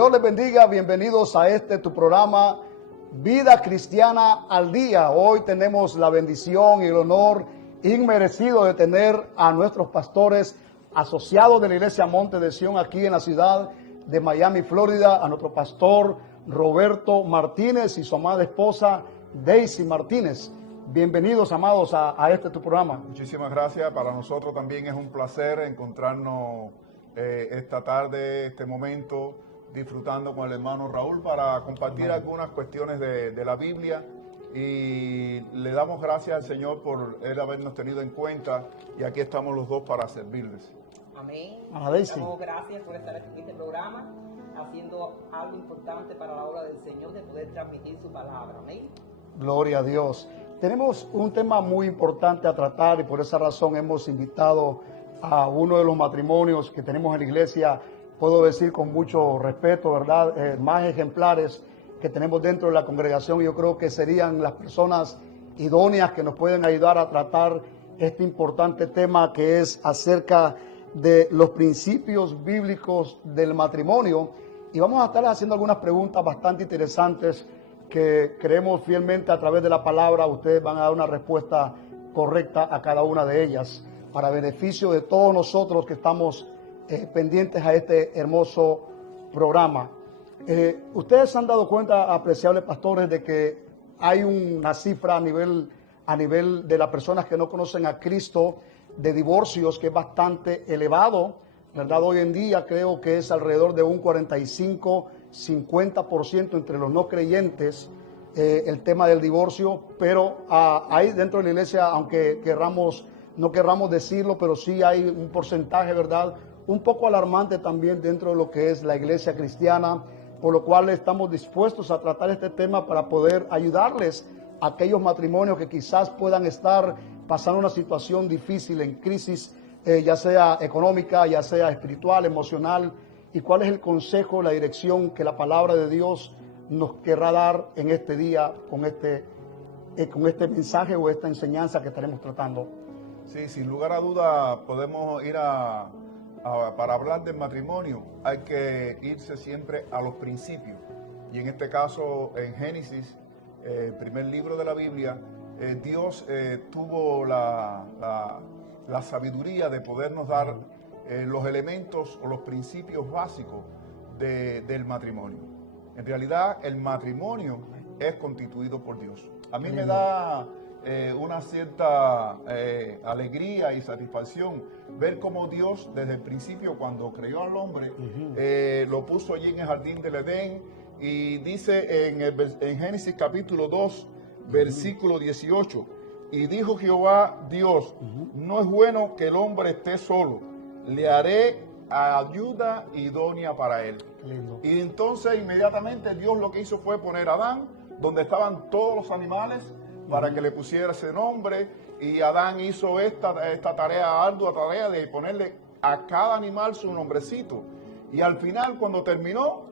Dios les bendiga, bienvenidos a tu programa Vida Cristiana al Día. Hoy tenemos la bendición y el honor inmerecido de tener a nuestros pastores asociados de la Iglesia Monte de Sión aquí en la ciudad de Miami, Florida, a nuestro pastor Roberto Martínez y su amada esposa Daisy Martínez. Bienvenidos, amados, a tu programa. Muchísimas gracias. Para nosotros también es un placer encontrarnos esta tarde, este momento, disfrutando con el hermano Raúl para compartir algunas cuestiones de la Biblia, y le damos gracias al Señor por él habernos tenido en cuenta, y aquí estamos los dos para servirles. Amén. Daisy. Gracias por estar aquí en este programa, haciendo algo importante para la obra del Señor, de poder transmitir su palabra. Amén. Gloria a Dios. Tenemos un tema muy importante a tratar y por esa razón hemos invitado a uno de los matrimonios que tenemos en la iglesia, puedo decir con mucho respeto, ¿verdad? Más ejemplares que tenemos dentro de la congregación. Yo creo que serían las personas idóneas que nos pueden ayudar a tratar este importante tema, que es acerca de los principios bíblicos del matrimonio. Y vamos a estar haciendo algunas preguntas bastante interesantes que creemos fielmente a través de la palabra ustedes van a dar una respuesta correcta a cada una de ellas, para beneficio de todos nosotros que estamos pendientes a este hermoso programa. Ustedes se han dado cuenta, apreciables pastores, de que hay una cifra a nivel de las personas que no conocen a Cristo, de divorcios, que es bastante elevado, ¿verdad? Hoy en día creo que es alrededor de un 45-50% entre los no creyentes el tema del divorcio, pero hay dentro de la iglesia, aunque no querramos decirlo, pero sí hay un porcentaje, ¿verdad?, un poco alarmante también dentro de lo que es la iglesia cristiana, por lo cual estamos dispuestos a tratar este tema para poder ayudarles a aquellos matrimonios que quizás puedan estar pasando una situación difícil, en crisis, ya sea económica, ya sea espiritual, emocional, y cuál es el consejo, la dirección que la palabra de Dios nos querrá dar en este día con este mensaje o esta enseñanza que estaremos tratando. Sí, sin lugar a duda podemos ir para hablar del matrimonio, hay que irse siempre a los principios. Y en este caso, en Génesis, el primer libro de la Biblia, Dios tuvo la sabiduría de podernos dar los elementos o los principios básicos del matrimonio. En realidad, el matrimonio es constituido por Dios. A mí me da una cierta alegría y satisfacción ver cómo Dios, desde el principio, cuando creó al hombre, lo puso allí en el jardín del Edén, y dice en Génesis capítulo 2, versículo 18, y dijo Jehová Dios, no es bueno que el hombre esté solo, le haré ayuda idónea para él. Lindo. Y entonces inmediatamente Dios lo que hizo fue poner a Adán donde estaban todos los animales para que le pusiera ese nombre, y Adán hizo esta tarea, ardua tarea de ponerle a cada animal su nombrecito. Y al final, cuando terminó,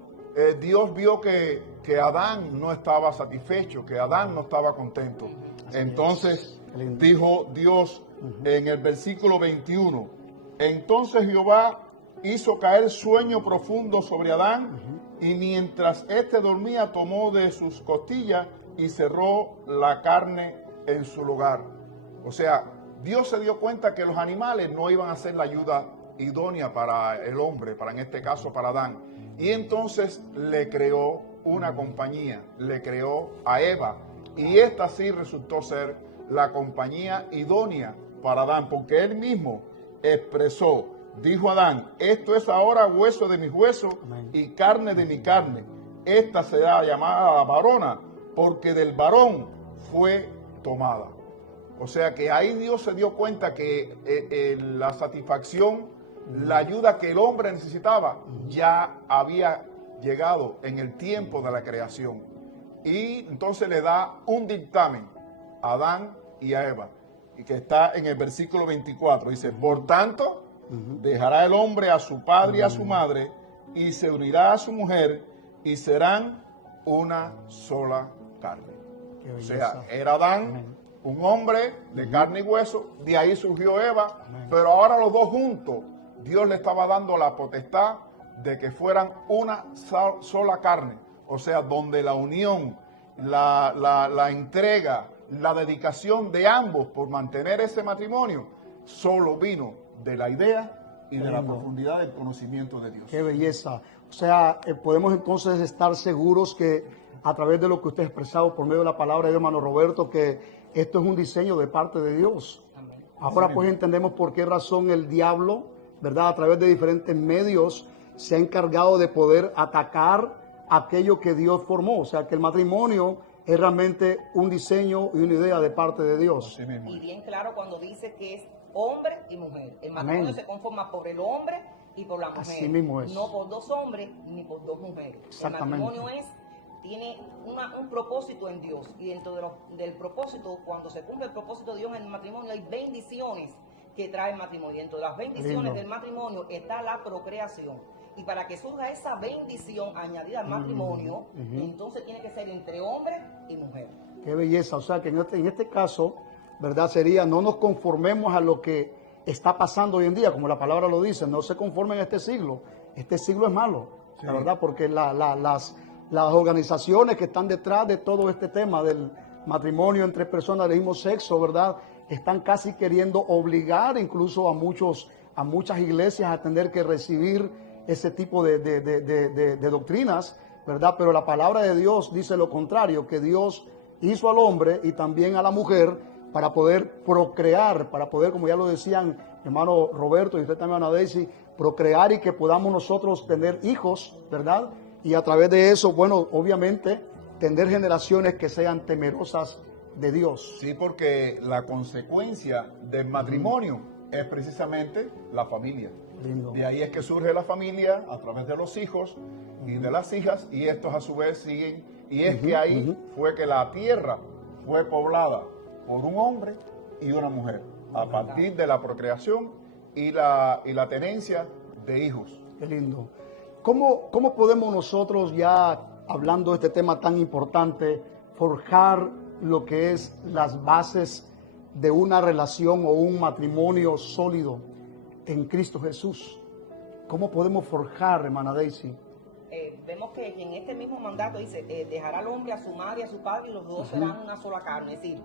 Dios vio que Adán no estaba satisfecho, que Adán no estaba contento. Entonces dijo Dios en el versículo 21, entonces Jehová hizo caer sueño profundo sobre Adán, y mientras éste dormía tomó de sus costillas y cerró la carne en su lugar. O sea, Dios se dio cuenta que los animales no iban a ser la ayuda idónea para el hombre, en este caso para Adán. Y entonces le creó una compañía, le creó a Eva, y esta sí resultó ser la compañía idónea para Adán, porque él mismo expresó, dijo Adán, esto es ahora hueso de mis huesos y carne de mi carne. Esta será llamada varona, porque del varón fue tomada. O sea que ahí Dios se dio cuenta que la satisfacción, la ayuda que el hombre necesitaba, ya había llegado en el tiempo de la creación. Y entonces le da un dictamen a Adán y a Eva, y que está en el versículo 24. Dice, por tanto, dejará el hombre a su padre y a su madre, y se unirá a su mujer, y serán una sola carne. O sea, era Adán, un hombre de carne y hueso, de ahí surgió Eva, pero ahora los dos juntos, Dios le estaba dando la potestad de que fueran una sola carne. O sea, donde la unión, la entrega, la dedicación de ambos por mantener ese matrimonio, solo vino de la idea y de la profundidad del conocimiento de Dios. Qué belleza. O sea, podemos entonces estar seguros que a través de lo que usted ha expresado por medio de la palabra de hermano Roberto, que esto es un diseño de parte de Dios. Amén. Ahora pues entendemos por qué razón el diablo, ¿verdad? A través de diferentes medios se ha encargado de poder atacar aquello que Dios formó. O sea, que el matrimonio es realmente un diseño y una idea de parte de Dios. Así mismo Y es. bien claro cuando dice que es hombre y mujer. El matrimonio Amén. se conforma por el hombre y por la mujer. Así mismo es. No por dos hombres ni por dos mujeres. El Exactamente. matrimonio tiene un propósito en Dios. Y dentro del propósito, cuando se cumple el propósito de Dios en el matrimonio, hay bendiciones que trae el matrimonio. Y dentro de las bendiciones Lindo. del matrimonio está la procreación. Y para que surja esa bendición añadida al matrimonio, entonces tiene que ser entre hombre y mujer. Qué belleza. O sea, que en este caso, ¿verdad? Sería, no nos conformemos a lo que está pasando hoy en día, como la palabra lo dice, no se conformen a este siglo. Este siglo es malo, Sí. la verdad, porque las organizaciones que están detrás de todo este tema del matrimonio entre personas del mismo sexo, ¿verdad? Están casi queriendo obligar incluso a muchas iglesias a tener que recibir ese tipo de doctrinas, ¿verdad? Pero la palabra de Dios dice lo contrario, que Dios hizo al hombre y también a la mujer para poder procrear, para poder, como ya lo decían hermano Roberto y usted también, Ana Daisy, procrear y que podamos nosotros tener hijos, ¿verdad? Y a través de eso, bueno, obviamente, tener generaciones que sean temerosas de Dios. Sí, porque la consecuencia del matrimonio es precisamente la familia. Lindo. De ahí es que surge la familia a través de los hijos y de las hijas, y estos a su vez siguen. Y es que ahí fue que la tierra fue poblada por un hombre y una mujer, a partir de la procreación y la tenencia de hijos. Qué lindo. ¿Cómo podemos nosotros, ya hablando de este tema tan importante, forjar lo que es las bases de una relación o un matrimonio sólido en Cristo Jesús? ¿Cómo podemos forjar, hermana Daisy? Vemos que en este mismo mandato dice, dejará al hombre a su madre y a su padre y los dos serán una sola carne. Es decir,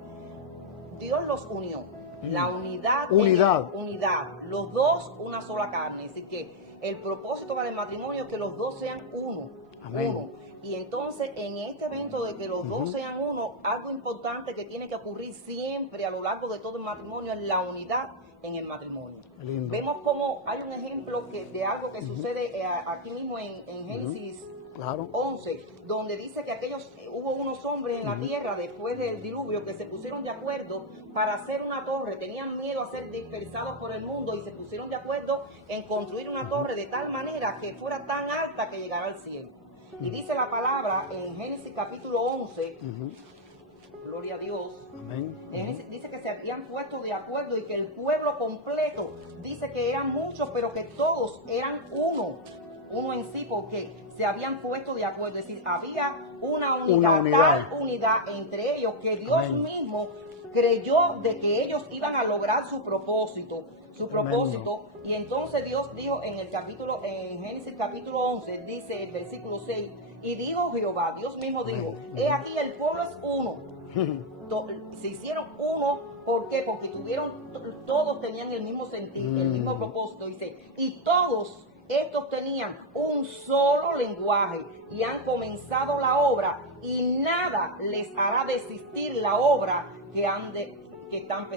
Dios los unió. La unidad. Unidad. Los dos una sola carne. Así que el propósito para el matrimonio es que los dos sean uno. Amén. Uno. Y entonces en este evento de que los dos sean uno, algo importante que tiene que ocurrir siempre a lo largo de todo el matrimonio es la unidad en el matrimonio. Lindo. Vemos como hay un ejemplo de algo que sucede aquí mismo en Génesis Claro. 11, donde dice que hubo unos hombres en la tierra después del diluvio que se pusieron de acuerdo para hacer una torre. Tenían miedo a ser dispersados por el mundo y se pusieron de acuerdo en construir una torre de tal manera que fuera tan alta que llegara al cielo. Y dice la palabra en Génesis capítulo 11, gloria a Dios, Amén. dice que se habían puesto de acuerdo y que el pueblo completo, dice que eran muchos, pero que todos eran uno en sí, porque se habían puesto de acuerdo. Es decir, había una unidad. Tal unidad entre ellos que Dios Amén. mismo creyó de que ellos iban a lograr su propósito. Y entonces Dios dijo en Génesis capítulo 11, dice el versículo 6, y dijo Jehová, Dios mismo dijo, he aquí el pueblo es uno. Se hicieron uno, ¿por qué? Porque todos tenían el mismo sentir, el mismo propósito, dice, y todos estos tenían un solo lenguaje y han comenzado la obra y nada les hará desistir la obra que están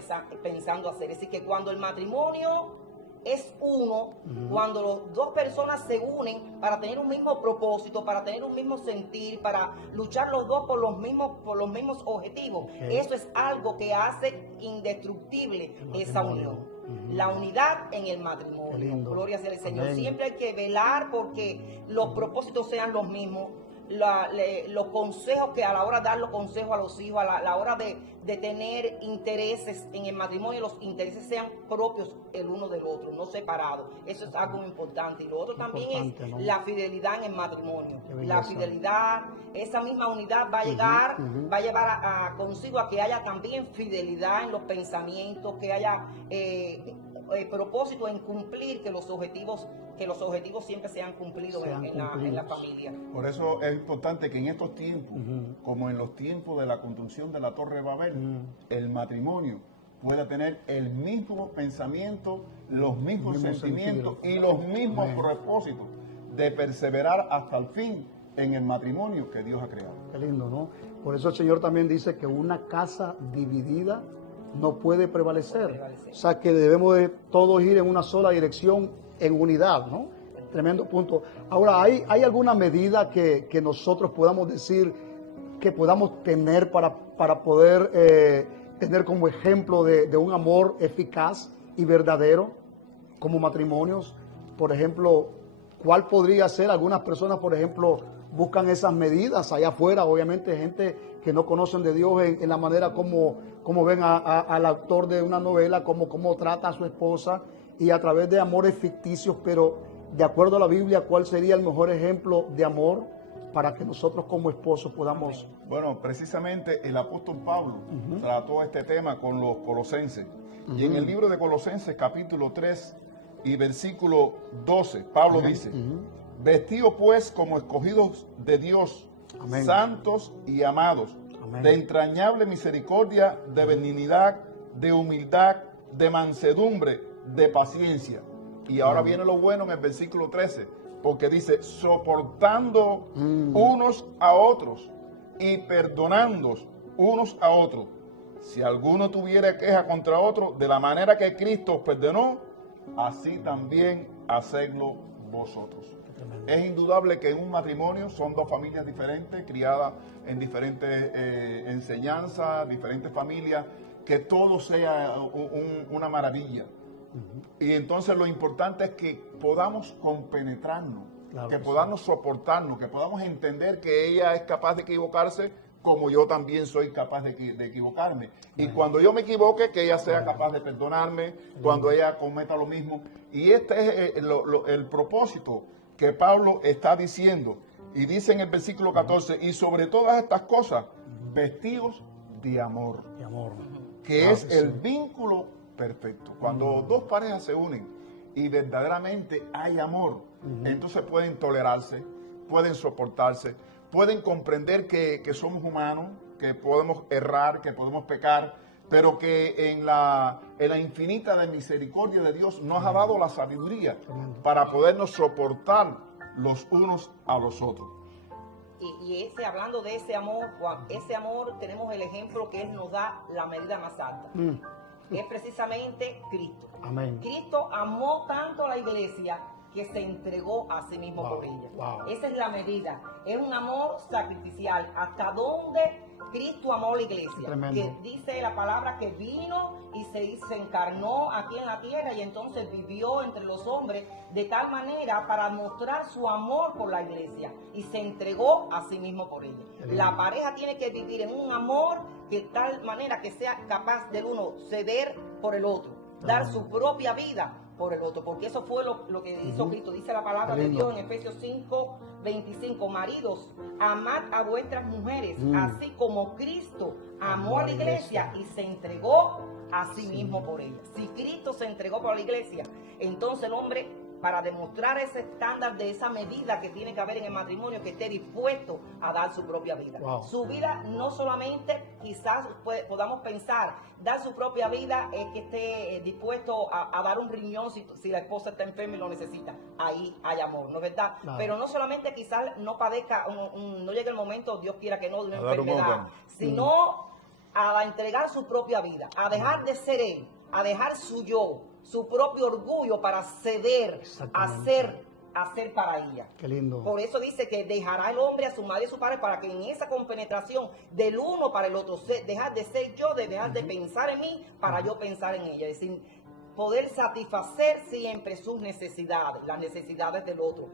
pensando hacer. Es decir, que cuando el matrimonio es uno, cuando las dos personas se unen para tener un mismo propósito, para tener un mismo sentir, para luchar los dos por los mismos objetivos, eso es algo que hace indestructible esa unión. La unidad en el matrimonio. Gloria sea al Señor. Amén. Siempre hay que velar porque los propósitos sean los mismos. Los consejos, que a la hora de dar los consejos a los hijos, a la hora de tener intereses en el matrimonio, los intereses sean propios el uno del otro, no separados. Eso es algo muy importante. Y lo otro también es, ¿no?, la fidelidad en el matrimonio. La fidelidad, esa misma unidad va a llevar consigo a que haya también fidelidad en los pensamientos, que haya propósito en cumplir que los objetivos siempre sean cumplidos en la familia. Por eso es importante que en estos tiempos, como en los tiempos de la construcción de la Torre de Babel, el matrimonio pueda tener el mismo pensamiento, los mismos sentimientos y los mismos propósitos de perseverar hasta el fin en el matrimonio que Dios ha creado. Qué lindo, ¿no? Por eso el Señor también dice que una casa dividida no puede prevalecer. O sea, que debemos de todos ir en una sola dirección, en unidad, ¿no? Tremendo punto. Ahora, ¿hay alguna medida que nosotros podamos decir, que podamos tener para poder tener como ejemplo de un amor eficaz y verdadero como matrimonios? Por ejemplo, ¿cuál podría ser? Algunas personas, por ejemplo, buscan esas medidas allá afuera, obviamente gente que no conocen de Dios en la manera como ven al autor de una novela, cómo trata a su esposa, y a través de amores ficticios, pero de acuerdo a la Biblia, ¿cuál sería el mejor ejemplo de amor para que nosotros como esposos podamos? Bueno, precisamente el apóstol Pablo trató este tema con los colosenses. Y en el libro de Colosenses, capítulo 3 y versículo 12, Pablo dice: vestidos pues como escogidos de Dios, santos y amados, de entrañable misericordia, de benignidad, de humildad, de mansedumbre, de paciencia. Y ahora viene lo bueno en el versículo 13, porque dice: soportando unos a otros y perdonando unos a otros. Si alguno tuviera queja contra otro, de la manera que Cristo os perdonó, así también hacedlo vosotros. Es indudable que en un matrimonio son dos familias diferentes, criadas en diferentes enseñanzas, diferentes familias, que todo sea una maravilla. Y entonces lo importante es que podamos compenetrarnos, que podamos soportarnos, que podamos entender que ella es capaz de equivocarse como yo también soy capaz de equivocarme. Y cuando yo me equivoque, que ella sea capaz de perdonarme, cuando ella cometa lo mismo. Y este es el propósito que Pablo está diciendo. Y dice en el versículo 14, y sobre todas estas cosas, vestidos de amor. Que es el vínculo perfecto. Cuando dos parejas se unen y verdaderamente hay amor, entonces pueden tolerarse, pueden soportarse, pueden comprender que somos humanos, que podemos errar, que podemos pecar, pero que en la infinita de misericordia de Dios nos ha dado la sabiduría para podernos soportar los unos a los otros. Y hablando de ese amor, tenemos el ejemplo que Él nos da la medida más alta. Es precisamente Cristo. Amén. Cristo amó tanto a la iglesia que se entregó a sí mismo por ella. Esa es la medida. Es un amor sacrificial. ¿Hasta dónde Cristo amó a la iglesia? Que dice la palabra que vino y se encarnó aquí en la tierra y entonces vivió entre los hombres de tal manera para mostrar su amor por la iglesia y se entregó a sí mismo por ella. La pareja tiene que vivir en un amor de tal manera que sea capaz del uno ceder por el otro, dar su propia vida por el otro, porque eso fue lo que hizo Cristo. Dice la palabra de Dios en Efesios 5:25, maridos, amad a vuestras mujeres, así como Cristo amó a la iglesia y se entregó a sí mismo por ella. Si Cristo se entregó por la iglesia, entonces el hombre, para demostrar ese estándar de esa medida que tiene que haber en el matrimonio, que esté dispuesto a dar su propia vida. Su vida no solamente, quizás podamos pensar, dar su propia vida es que esté dispuesto a dar un riñón si la esposa está enferma y lo necesita. Ahí hay amor, ¿no es verdad? Pero no solamente quizás no padezca, no llegue el momento, Dios quiera que no, de una enfermedad, sino a entregar su propia vida, a dejar de ser él, a dejar su yo, su propio orgullo para ceder a ser para ella. Qué lindo. Por eso dice que dejará el hombre a su madre y a su padre para que en esa compenetración del uno para el otro, dejar de ser yo, de dejar de pensar en mí para yo pensar en ella. Es decir, poder satisfacer siempre sus necesidades, las necesidades del otro.